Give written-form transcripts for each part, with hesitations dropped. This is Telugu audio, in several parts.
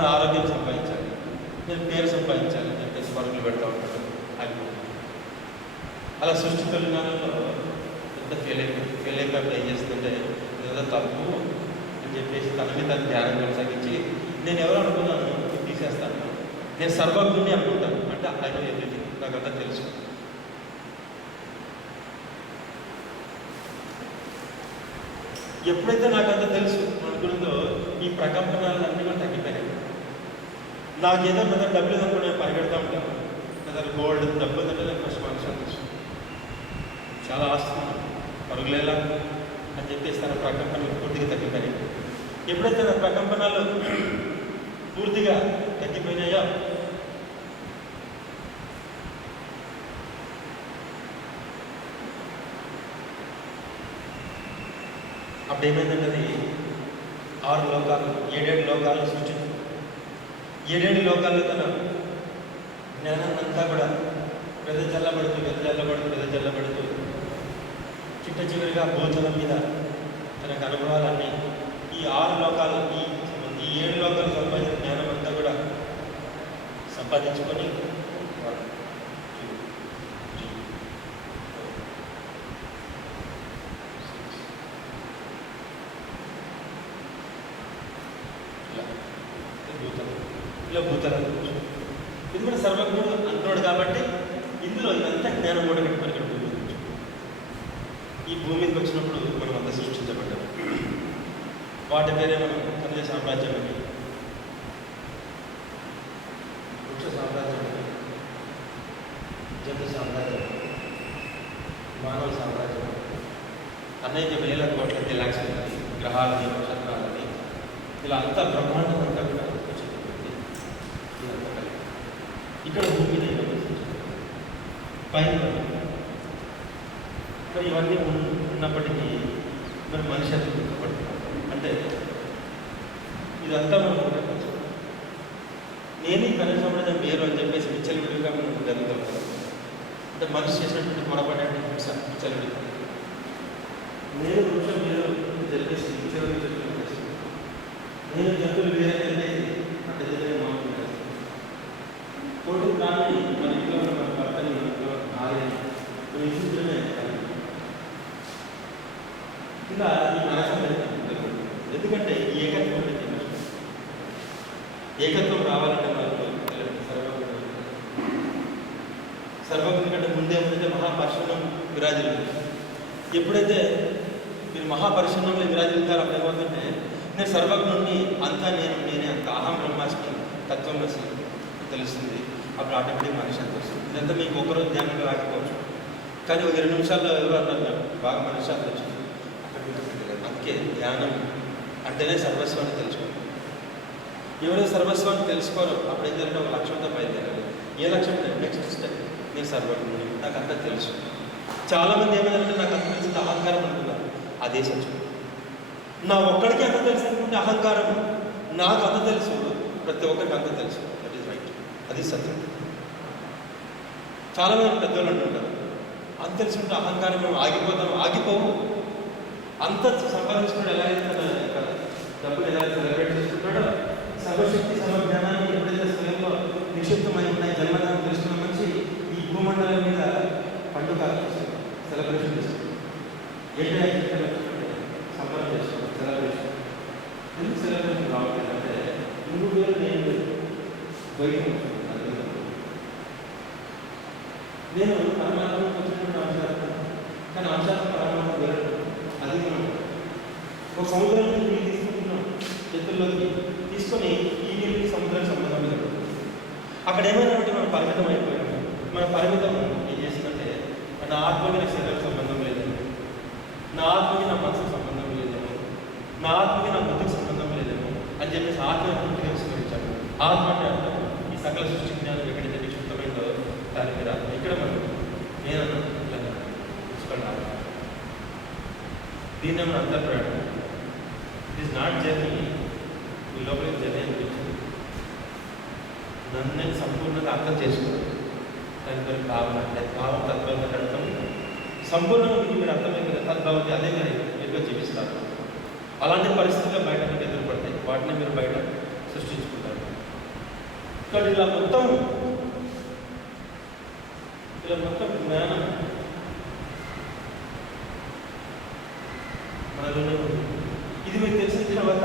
నా ఆరోగ్యం సంపాదించాలి, నేను పేరు సంపాదించాలి అని చెప్పేసి పరుగులు పెడతా ఉంటాడు. ఆగిపోతుంది. అలా సృష్టి తొలినాలలో పెద్ద ఫెయిల్ అయిపోయి ఏం చేస్తుంటే ఏదో తప్పు అని చెప్పేసి తన మీద తన ధ్యానం కొనసాగించి నేను ఎవరు అనుకున్నాను తీసేస్తాను, నేను సర్వజ్ఞుని అనుకుంటాను. అంటే ఆయన ఎవ్రీథింగ్ నాకంతా తెలుసు. ఎప్పుడైతే నాకంతా తెలుసు అనుకున్నదో ఈ ప్రకంపనాలన్నీ కూడా తగ్గిపోయాయి. నాకేదో పెద్ద డబ్బులు అనుకుని నేను పరిగెడతా ఉంటాను. పెద్ద గోల్డ్ డబ్బులు అంటే నేను ఫస్ట్ మనిషి తెలుసు, చాలా ఆస్తున్నాను పరుగులేలా అని చెప్పేసి తన ప్రకంపనలు పూర్తిగా తగ్గిపోయాయి. ఎప్పుడైతే నా ప్రకంపనలు పూర్తిగా తగ్గిపోయినాయో అప్పుడు ఏమైందంటే అది 6 లోకాలు 7 లోకాలను సృష్టించు. 7 లోకాల్లో తన జ్ఞానాన్ని అంతా కూడా వెదజల్లబడుతూ చిట్ట చివరిగా భూతలం మీద తనకు అనుభవాలన్నీ ఈ 6 లోకాలు ఈ 7 లోకాలు సంపాదించిన జ్ఞానం అంతా కూడా సంపాదించుకొని భూతలం ఇది కూడా సర్వజ్ఞుడు అంటున్నాడు కాబట్టి ఇందులో ఇదంతా జ్ఞానం కూడా పెట్టుకొని ఇక్కడ భూమి ఈ భూమి మీదకి వచ్చినప్పుడు మనం అంతా సృష్టించబడ్డాం. వాటి పేరే మనం ఖనిజ సామ్రాజ్యం అని, వృక్ష సామ్రాజ్యం అని, జంతు సామ్రాజ్యం, మానవ సామ్రాజ్యం, అనేక వేల కోట్ల గెలాక్సీలని, గ్రహాలని, నక్షత్రాలని, ఇలా అంతా బ్రహ్మాండం అంతా కూడా ఇక్కడ భూమి మీద పైన మరి ఇవన్నీ ఉన్నప్పటికీ మరి మనిషి అది దుఃఖపడుతున్నాం. అంటే ఇదంతా మనం నేను ఈ కనీసం సామ్రాజ్యం వేరు అని చెప్పేసి విచ్చలవిడిగా మనం జరుగుతాం. అంటే మనిషి చేసినటువంటి పొరపాటు విచ్చలవిడిగా నేను వృక్షం వేరు జరిపేసి విచ్చలవిడి నేను జంతువులు వేరే అంటే మామూలు కోటి దాన్ని మన ఇంట్లో మన భర్తని ఆగే విధించడమే ఇలా ఈ మనసం ఎందుకంటే ఏకత్వం రావాలంటే మనకు సర్వజ్ఞ కంటే ముందే ఉందంటే మహాపరిశుద్ధం విరాజిల్లు. ఎప్పుడైతే మీరు మహాపరిశుద్ధంలో విరాజిల్లుతారో అప్పుడు ఏమవుతుంటే నేను సర్వజ్ఞుడిని అంతా నేనే అంత అహం బ్రహ్మాస్మి తత్వం తెలుస్తుంది. అప్పుడు ఆటోమేటిక్ మనిషి అంత వస్తుంది. ఇదంతా మీకు ఒకరోజు ధ్యానంగా రాకపోవచ్చు, కానీ ఒక 2 నిమిషాల్లో ఎవరు అన్నారు బాగా మనిషి అంత వచ్చింది. అందుకే ధ్యానం అంటేనే సర్వస్వాన్ని తెలుసుకోవాలి. ఎవరైతే సర్వస్వాన్ని తెలుసుకోరో అప్పుడు ఏం జరిగితే ఒక లక్ష్యంతో బయలుదేరాలి. ఏ లక్ష్యం? నెక్స్ట్ స్టెప్ నేను సర్వజ్ఞుడిని, నాకు అంతా తెలుసు. చాలామంది ఏమైందంటే నాకు అంత తెలిసింది అహంకారం అనుకున్నారు. అదే సత్యం. నా ఒక్కడికి అంత తెలిసి అనుకుంటే అహంకారం. నాకు అంత తెలుసు, ప్రతి ఒక్కరికి అంత తెలుసు. దట్ ఈస్ రైట్, అది సత్యం. చాలామంది పెద్దవాళ్ళు అంటుంటారు అంత తెలిసి ఉంటే అహంకారం మేము ఆగిపోవు. అంత సంపాదించుకున్నాడు ఎలా అయితే డబ్బులు ఎలా సెలబ్రేట్ చేసుకుంటాడో సర్వశక్తి సర్వజ్ఞానాన్ని ఎప్పుడైతే స్వయంలో నిక్షిప్తమై ఉన్నాయి జన్మదానం తెలుసుకున్న మంచి ఈ భూమండలం మీద పండుగ సెలబ్రేషన్ చేస్తుంది. ఏంటంటే సంబరం చేస్తాం, సెలబ్రేషన్. ఎందుకు సెలబ్రేషన్ రావట్లేదు అంటే నువ్వు వేరు నేను ద్వైతం. నేను పరమాత్మకు వచ్చినటువంటి అంశాలు, కానీ అంశాలు పరమాత్మ వేరు. అది మనం ఒక సముద్రం నీళ్ళు తీసుకుంటున్నాం, చేతుల్లోకి తీసుకొని ఈ నీళ్ళకి సముద్రానికి సంబంధం లేదు. అక్కడ ఏమైనా మనం పరిమితం అయిపోయాము. మన పరిమితం ఏం చేసిందంటే నా ఆత్మకి నా శరీరానికి సంబంధం లేదేమో, నా ఆత్మకి నా మనసుకు సంబంధం లేదేమో, నా ఆత్మకి నా బుద్ధికి సంబంధం లేదేమో అని చెప్పేసి ఆత్మ పూర్తిగా విస్మరించాము. ఆత్మ అంటే అర్థం ఈ సకల సృష్టి జ్ఞానం ఎక్కడైతే నిక్షిప్తమైందో దాని మీద ఇక్కడ మనం నేనన్నా ఇలా చూసుకున్నాను. దీన్ని మనం అంతర్ప్రయాణం. ఇట్ ఈస్ నాట్ జర్నీ, మీ లోపలికి జర్నీ అనిపించింది. నన్ను నేను సంపూర్ణంగా అర్థం చేసుకోవాలి. దాని పేరు భావన. అంటే భావం తత్వంగా అర్థం సంపూర్ణంగా మీకు మీరు అర్థమైంది కదా, తద్భావతి అదే మీరుగా జీవిస్తారు. అలాంటి పరిస్థితుల్లో బయట మీకు ఎదురుపడతాయి, వాటిని మీరు బయట సృష్టించుకుంటారు. ఇక్కడ ఇలా మొత్తం జ్ఞానం మనలోనే ఉంది. ఇది మీకు తెలిసిన తర్వాత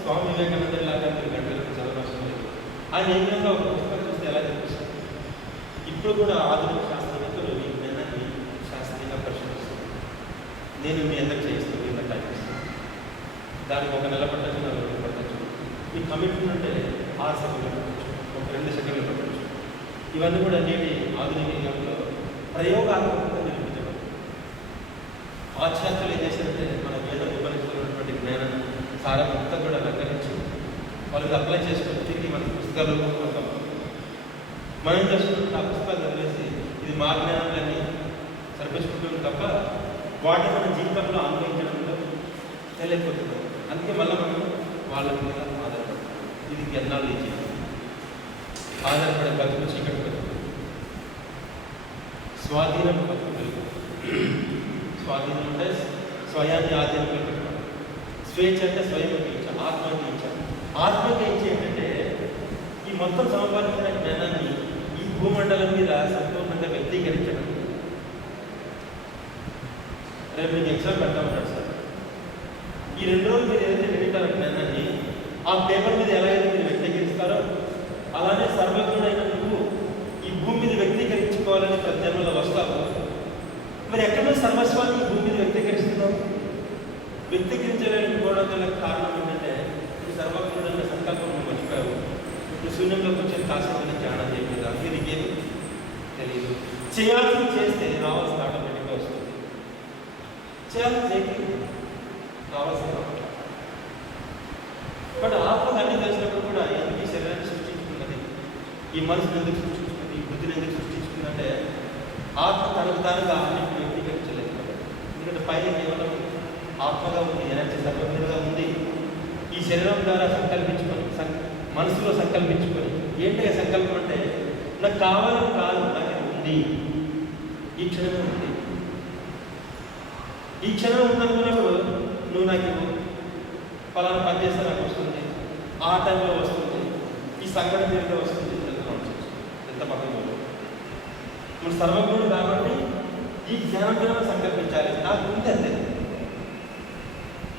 స్వామి వివేకానంద లాగా మీరు గంటలకు చదవవలసిన లేదు. ఆయన ఏ విధంగా ఒక పుస్తకం చూస్తే ఎలా కనిపిస్తుంది. ఇప్పుడు కూడా ఆధునిక శాస్త్రవేత్తలు ఈ జ్ఞానాన్ని శాస్త్రీయంగా పరిశీలిస్తారు. నేను మీ అందరికి చేయిస్తాను, మీ అందరికి అనిపిస్తాను. దానికి ఒక నెల పట్టచ్చు, 4 రోజులు పట్టచ్చు. ఈ కమిట్మెంట్ అంటే 6 సెకండ్లు పట్టచ్చు, ఒక 2 సెకండ్లు పట్టచ్చు. ఇవన్నీ కూడా నేటి ఆధునిక యుగంలో ప్రయోగాత్మకంగా నిర్మించబడి పాశ్చాత్యులు ఏం చేశారంటే మన వేద ఉపనిషత్తులో ఉన్నటువంటి జ్ఞానాన్ని సారా మొత్తం కూడా అలంకరించి వాళ్ళకి అప్లై చేసుకొని తిరిగి మన పుస్తకాలు కొంటాం. మనం చేసుకుంటే ఆ పుస్తకాలు చదివేసి ఇది మా జ్ఞానాన్ని సరిపించుకుంటుంది తప్ప వాటిని మన జీవితంలో అన్వయించడంలో తెలియకపోతున్నాం. అందుకే మళ్ళీ మనం వాళ్ళ మీద ఆధారపడతాం. ఇది ఎన్నాళ్ళు ఈ జీవితం ఆధారపడే బతుకు చీకటి బతుకు, స్వాధీనం బతుకు. స్వాధీనం అంటే స్వయాన్ని ఆధీనంలో పెట్టడం, స్వేచ్ఛ అంటే స్వయం ఇచ్చ, ఆత్మకి ఇచ్చ. ఆత్మకి ఇచ్చ ఏంటంటే ఈ మొత్తం సంపాదించిన జ్ఞానాన్ని ఈ భూమండలం మీద సంపూర్ణంగా వ్యక్తీకరించడం. రేపు మీకు ఎగ్జామ్ పెడతా ఉంటాడు సార్. ఈ 2 రోజులు మీరు ఏదైతే వింటారో జ్ఞానాన్ని ఆ పేపర్ మీద ఎలా అయితే మీరు వ్యక్తీకరిస్తారో అలానే సర్వజ్ఞుడైన నువ్వు ఈ భూమి మీద వ్యక్తీకరించుకోవాలని ప్రజన్మలో వస్తావు. మరి ఎక్కడో సర్వస్వాన్ని ఈ భూమి మీద వ్యక్తీకరిస్తున్నావు. వ్యక్తీకరించలేకపోవడం గల కారణం ఏంటంటే ఈ సర్వజ్ఞుడైన సంకల్పం నువ్వు మర్చిపోయావు. ఇప్పుడు శూన్యంలోకి వచ్చే కాసేపు ధ్యానం చేయలేదు, అందుకే నీకేం తెలియదు. చేయాల్సింది చేస్తే రావాల్సిన ఆటోమేటిక్గా వస్తుంది. చేయాల్సి చేయలేదు, రావాల్సిన. బట్ ఆత్మకు అన్ని తెలిసినప్పుడు కూడా ఎందుకు ఈ శరీరాన్ని సృష్టించుకున్నది, ఈ మనసును ఎందుకు సృష్టించుకుంది, ఈ బుద్ధిని ఎందుకు సృష్టించుకుందంటే ఆత్మ తనకు తానుగా అన్నింటిని వ్యక్తీకరించలేదు. ఎందుకంటే పైన కేవలం ఆత్మగా ఉంది, ఎనర్జీ సర్వజ్ఞుడుగా ఉంది. ఈ శరీరం ద్వారా సంకల్పించుకొని మనసులో సంకల్పించుకొని ఏంటంటే సంకల్పం అంటే నాకు కావాలని కాదు, నాకు ఉంది, ఈ క్షణమే ఉంది. ఈ క్షణం ఉందనుకున్నప్పుడు నువ్వు నాకు ఫలానా పని చేస్తే నాకు వస్తుంది, ఆ టైంలో వస్తుంది, ఈ సంఘటన తీరితే వస్తుంది. ఎంత పక్కన నువ్వు సర్వజ్ఞుడు కాబట్టి ఈ జ్ఞానం సంకల్పించాలి. నాకు ఉంది అంతే.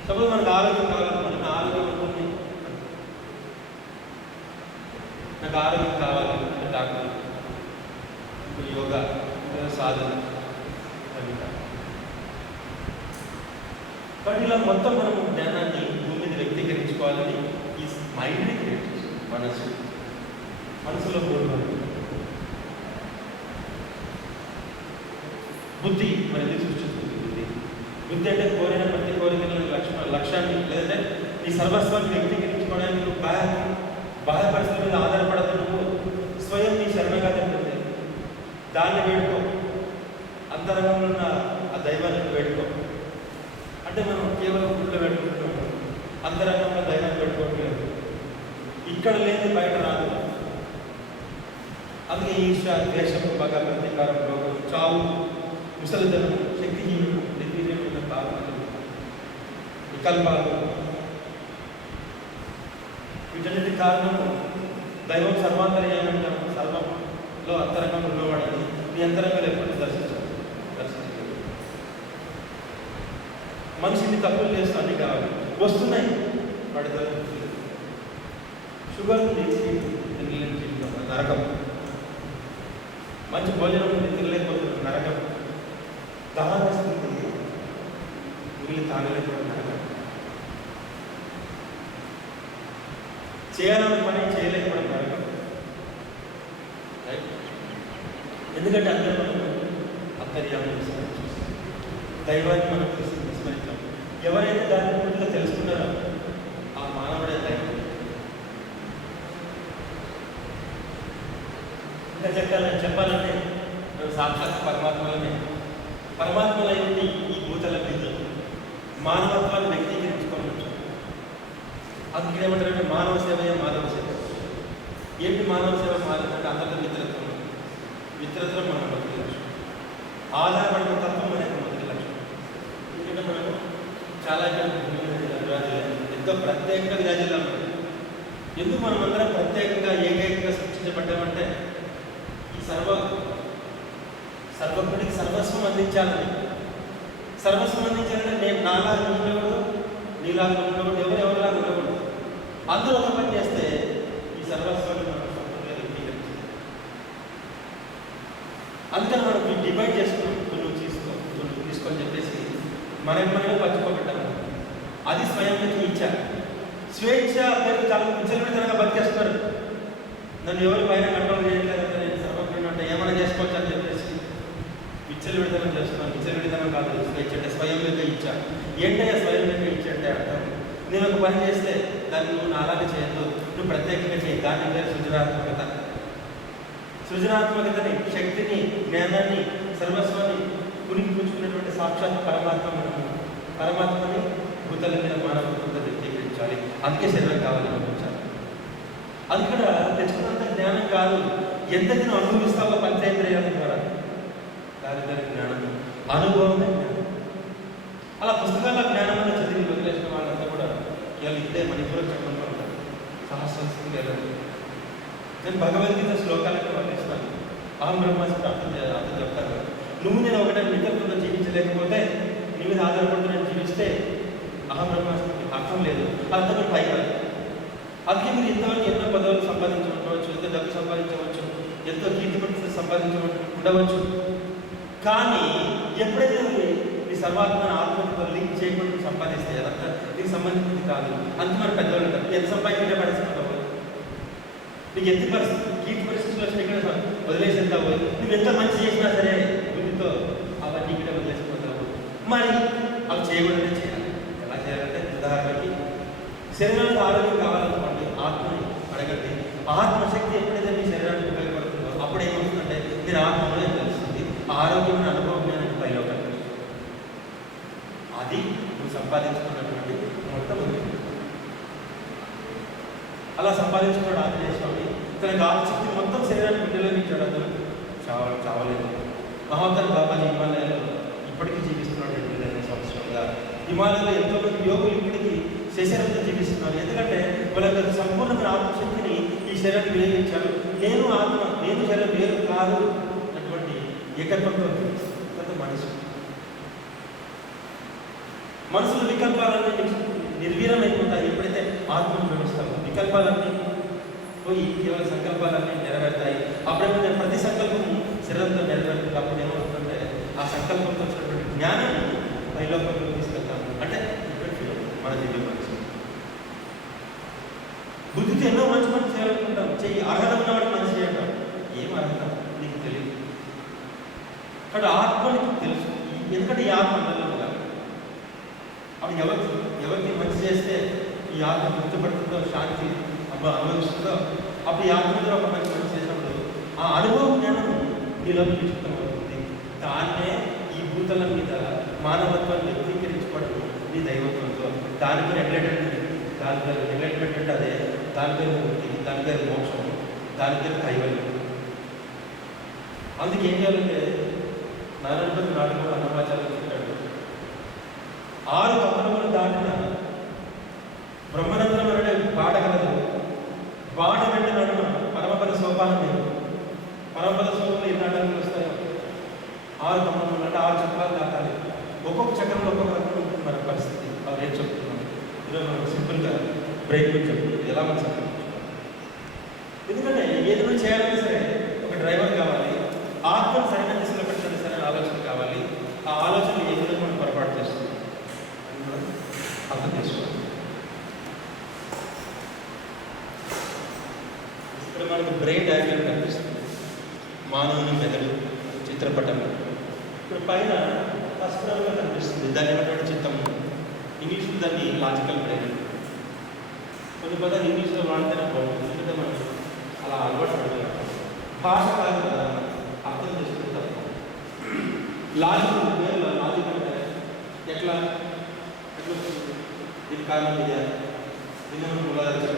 సపోజ్ మనకు ఆరోగ్యం కావాలనుకోండి, నా ఆరోగ్యం ఉంటుంది, నాకు ఆరోగ్యం కావాలి, డాక్టర్, యోగా, సాధన, బట్ ఇలా మొత్తం మనం జ్ఞానాన్ని భూమి మీద వ్యక్తీకరించుకోవాలని ఈ మైండ్ని క్రియేట్ చేస్తుంది. మనసులో కోరుకోవాలి. బుద్ధి మరి ఎందుకు సృష్టిస్తుంది? బుద్ధి అంటే కోరిన ప్రతి కోరికల లక్ష్యాన్ని లేదంటే నీ సర్వస్వాన్ని వ్యక్తీకరించుకోవడానికి నువ్వు బాహ్య పరిస్థితుల మీద ఆధారపడదు. నువ్వు స్వయం నీ శరణగా ఉంటుంది, దాన్ని వేడుకో. అంతరంగంలో ఉన్న ఆ దైవాన్ని వేడుకో. అంటే మనం కేవలం గుడ్లో పెట్టుకుంటున్నాం, అంతరంగంలో దైవాన్ని పెట్టుకోవట్లేదు. ఇక్కడ లేని బయట రాదు. అందుకే ఈర్ష, ద్వేషం, పగ, ప్రతీకారం, రోగం, చావు, ముసలితనం, శక్తిహీనం, నిర్వీర్యమైన భావనలు, వికల్పాలు, వీటన్నిటి కారణము దైవం సర్వాంతర్యాన్ని సర్వంలో అంతరంగం ఉన్నవాడని నీ అంతరంగాలు ఎప్పుడు దర్శించలేదు. మనిషిని తప్పులు చేస్తూ అన్నీ కావాలి, వస్తున్నాయి, వాడి షుగర్ నరకం, మంచి భోజనం తినలేకపోతుంది నరకం, దహన స్థితి నీళ్ళు తాగలేకపోవడం నరకం, చేయాలని పని చేయలేకపోవడం నరకం. ఎందుకంటే అందరూ మనం అంతర్యాన్ని విస్మరించాం, దైవాన్ని మనం విస్మరించాం. ఎవరైతే దాన్ని పూర్తిగా తెలుసుకున్నారో ఆ మానవుడే దైవం. ఇంకా చెప్పాలంటే మేము సాక్షాత్ పరమాత్మలైన ఈ భూతల మీద మానవత్వాన్ని వ్యక్తీకరించుకోవచ్చు. అందుకే ఏమంటారంటే మానవ సేవయే మాధవ సేవ. ఏంటి మానవ సేవ? మాధవ అంటే అందరితో మిత్రత్వం మన మొదటి లక్ష్యం, ఆధారపడిన తత్వం మన యొక్క మొదటి లక్ష్యం. ఎందుకంటే మనము చాలా విరాజులు, ఎంతో ప్రత్యేకంగా విరాజిల్లా. ఎందుకు మనం అందరం ప్రత్యేకంగా ఏకైకంగా సృష్టించబడ్డామంటే ఈ సర్వకుడికి సర్వస్వం అందించాలని. సర్వస్వం అందించాలంటే నేను నాలాగా ఉండకూడదు, నీలాగా ఉండకూడదు, ఎవరెవరిలాగా ఉండకూడదు. అందరూ ఒక పని చేస్తే ఈ సర్వస్వాన్ని మనం సంపూర్ణంగా వ్యక్తీకరించాలి. అందుకని మనం డివైడ్ చేసుకున్నాం, నువ్వు తీసుకొని చెప్పేసి మనమే పంచుకోబెట్టాము. అది స్వయం ఇచ్చా. స్వేచ్ఛ పేరు చాలా విచ్చలవిడితనంగా బతికేస్తున్నారు. నన్ను ఎవరి పైన కంట్రోల్ చేయట్లేదంటే నేను సర్వజ్ఞుడు అంటే ఏమైనా చేసుకోవచ్చు అని చెప్పేసి విచ్చలవిడితనం చేస్తున్నాను. విచ్చలవిడితనం కాదు స్వేచ్ఛ అంటే స్వయంగా ఇచ్చా. ఏంటంటే స్వయంగా ఇచ్చా అంటే అర్థం, నేను ఒక పని చేస్తే దాన్ని నువ్వు నాలాగే చేయొద్దు, నువ్వు ప్రత్యేకంగా చేయి. దాని పేరు సృజనాత్మకత. సృజనాత్మకతని, శక్తిని, జ్ఞానాన్ని, సర్వస్వాన్ని పునికి పుచ్చుకున్నటువంటి సాక్షాత్ పరమాత్మని భూతల మీద మానవత్వంతో వ్యక్తీకరించాలి. అందుకే శరీరం కావాలని అనుకుంటాను. అది కూడా తెచ్చుకున్నంత జ్ఞానం కాదు, ఎంతది నువ్వు అనుభవిస్తావో పంచేంద్రియాల ద్వారా. దాని జ్ఞానం అనుభవమే జ్ఞానం. అలా పుస్తకాల జ్ఞానంలో చదివి వదిలేసిన వాళ్ళంతా కూడా ఇవాళ ఇక్కడే మణిపూర్ చక్రంలో ఉంటారు. సహస్రస్థితికి వెళ్ళదు. నేను భగవద్గీత శ్లోకాలకు వర్ణిస్తాను. అహం బ్రహ్మాస్మి అర్థం చెప్తాను. నువ్వు నేను ఒకటే వికల్పంలో జీవించలేకపోతే నీ మీద ఆధారపడుతూ నేను జీవిస్తే అహం బ్రహ్మాస్మి అర్థం లేదు, అర్థం పైగా. అందుకే మీరు ఇంతవరకు ఎన్నో పదవులు సంపాదించవచ్చు, ఎంతో డబ్బు సంపాదించవచ్చు, ఎంతో కీర్తి ప్రతిష్టలు ఉండవచ్చు. కానీ ఎప్పుడైతే నీ సర్వాత్మన ఆత్మతో లింక్ చేయకుండా సంపాదిస్తే అదంతా నీకు సంబంధించింది కాదు. అంత మరి పెద్దవాళ్ళు ఉంటారు. ఎంత సంపాదించే పరిస్థితి నీకు ఎంత పరిస్థితి కీర్తి పరిస్థితులు వచ్చినా ఇక్కడ వదిలేసేద్దావు. నువ్వు ఎంత మంచి చేసినా సరే వీటితో అవన్నీ ఇక్కడ వదిలేసిపోతావు. మరి అవి చేయకూడదే చేయాలి. ఎలా చేయాలంటే ఉదాహరణకి శరీరానికి ఆరోగ్యం కావాలనుకోండి, ఆత్మని అడగండి. ఆత్మశక్తి ఎప్పుడైతే మీ శరీరానికి ఉపయోగపడుతుందో అప్పుడు ఏమవుతుందంటే మీరు ఆత్మలో తెలుస్తుంది. ఆరోగ్యమైన అనుభవం అనేది పైలో కనిపిస్తుంది. అది నువ్వు సంపాదించుకున్నటువంటి మొత్తం. అలా సంపాదించుకున్నాడు ఆంజనేయ స్వామి. తనకు ఆత్మశక్తి మొత్తం శరీరానికి విడుదలనిచ్చాడు. అతను చావలేదు. మహావతార బాబాజీ హిమాలయాల్లో ఇప్పటికీ జీవిస్తున్నాడు. 2000 సంవత్సరాలుగా హిమాలయాల్లో ఎంతోమంది యోగులు ఇప్పటికీ శరీరంతో జీవిస్తున్నారు. ఎందుకంటే వాళ్ళ యొక్క సంపూర్ణమైన ఆత్మశక్తిని ఈ శరీరానికి వినియోగించారు. నేను ఆత్మ, నేను శరీరం వేరు కాదు అటువంటి ఏకత్వంతో మనసులో వికల్పాలన్నీ నిర్వీర్యమైపోతాయి. ఎప్పుడైతే ఆత్మను గమనిస్తామో వికల్పాలన్నీ పోయి కేవలం సంకల్పాలన్నీ నెరవేరుతాయి. అప్పుడేమైతే ప్రతి సంకల్పం శరీరంతో నెరవేరుతుంది. అప్పుడు ఏమవుతుందంటే ఆ సంకల్పంతో వచ్చినటువంటి జ్ఞానాన్ని పైలోకంలో తీసుకెళ్తాము. అంటే మన దివ్య మనసు బుద్ధితో ఎన్నో మంచి పని చేయాలనుకుంటాం. చెయ్యి అర్హత ఉన్నవాడు మంచి చేయంటాం. ఏం అర్హత నీకు తెలియదు. కానీ ఆత్మనికి తెలుసు. ఎందుకంటే ఈ ఆత్మ అందరిలో కాదు. అప్పుడు ఎవరికి మంచి చేస్తే ఈ ఆత్మ గుర్తుపడుతుందో, శాంతి అనుభవిస్తుందో, అప్పుడు ఈ ఆత్మ మీద ఒక మంచి చేసినప్పుడు ఆ అనుభవం జ్ఞానం నీలో విస్తృతమవుతుంది. దాన్నే ఈ భూతల మీద మానవత్వాన్ని వ్యక్తీకరించుకోవడం నీ దైవత్వంతో. దాని పేరు ఎగ్లైట్మెంట్ అంటే అదే. దాని పేరు ముక్తి, దాని పేరు మోక్షం, దాని పేరు కైవల్యం. అందుకే ఏం చేయాలంటే నారాయణపతి నాటకంలో అన్నమాచార్యులు చెప్పాడు, 6 పట్టణములు దాటిన బ్రహ్మరంధ్రం అనే బాట కలదు. బాట వెంట నడుమ పరమపద సోపానం లేదు. పరమపద సోపంలో ఎన్ని అడ్డంకులు వస్తాయో 6 పట్టణములు అంటే 6 చక్రాలు దాటాలి. ఒక్కొక్క చక్రంలో ఒక్కొక్క రకం ఉంటుంది మన పరిస్థితి. అవి ఏం చెప్తున్నాం ఈరోజు మనకు సింపుల్గా బ్రేక్ గురించి చెప్తుంది ఎలా మనం సంకల్పించుకోవాలి. ఎందుకంటే ఏది నువ్వు చేయాలన్నా సరే ఒక డ్రైవర్ కావాలి, ఆత్మను సరైన దిశలో పెట్టాలి, సరైన ఆలోచన కావాలి. ఆ ఆలోచన ఏ విధంగా మనం పొరపాటు చేస్తుంది అర్థం చేసుకోవాలి. ఇక్కడ మనకు బ్రెయిన్ డయాగ్రామ్ కనిపిస్తుంది. మానవుని మెదడు చిత్రపటం ఇక్కడ పైన పసుపురంగా కనిపిస్తుంది. దాని ఏమంటే చిత్తము. ఇంగ్లీష్లో దాన్ని లాజికల్ బ్రెయిన్. కొన్ని పదాలు ఇంగ్లీష్లో వాడితేనే బాగుంటుంది. ఎందుకంటే మనం అలా అలవాటు పడుతున్నాం. భాష కాదు కదా, అర్థం చేసుకుంటే తప్ప. లాజిక్ అంటే ఎట్లా దీని కారణం ఇదే. దీన్ని మనం మూలాధార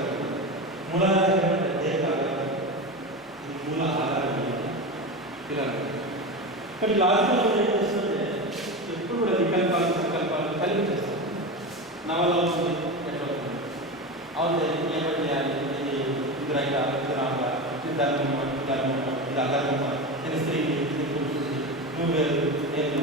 మూలాధార అదే కాదు, ఇది మూల ఆధారం ఇలా. కానీ లాజికల్లో ఏం చేస్తుంటే ఎప్పుడు కూడా వికల్పాలు సంకల్పాలు కలిపి చేస్తాం. నవలో ఎట్లా అవుతుంది, ఏమని చేయాలి, ఇది అల్లగమ్మ ఇది అల్లగమ్మ, నేను స్త్రీని, ఇది పురుషుడిని, నువ్వు వేరు నేను